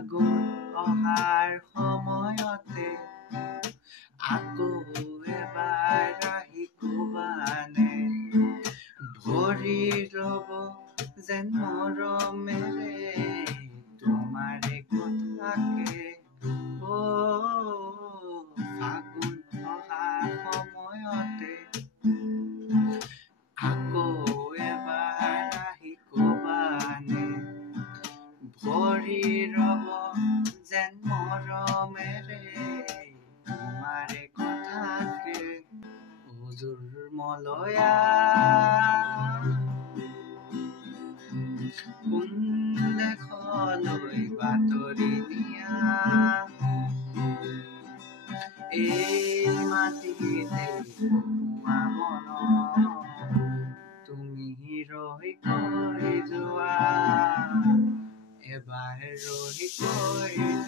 ফাগুন অহাৰ সময়তে আকৌ এবাৰ আহি কবানে ভৰি ৰব যেন মৰমেৰে তোমাৰে কথাকে ফাগুন অহাৰ সময়তে আকৌ এবাৰ আহি কবানে ভৰি ৰব যেন মৰমেৰে তোমাৰে কথাকে উজুৰ মলয়া কোন দেশলৈ বাতৰি নিয়া এই মাটিতে পহুৱা মন তুমি ৰৈ কৈ যোৱা এবাৰ ৰৈ কৈ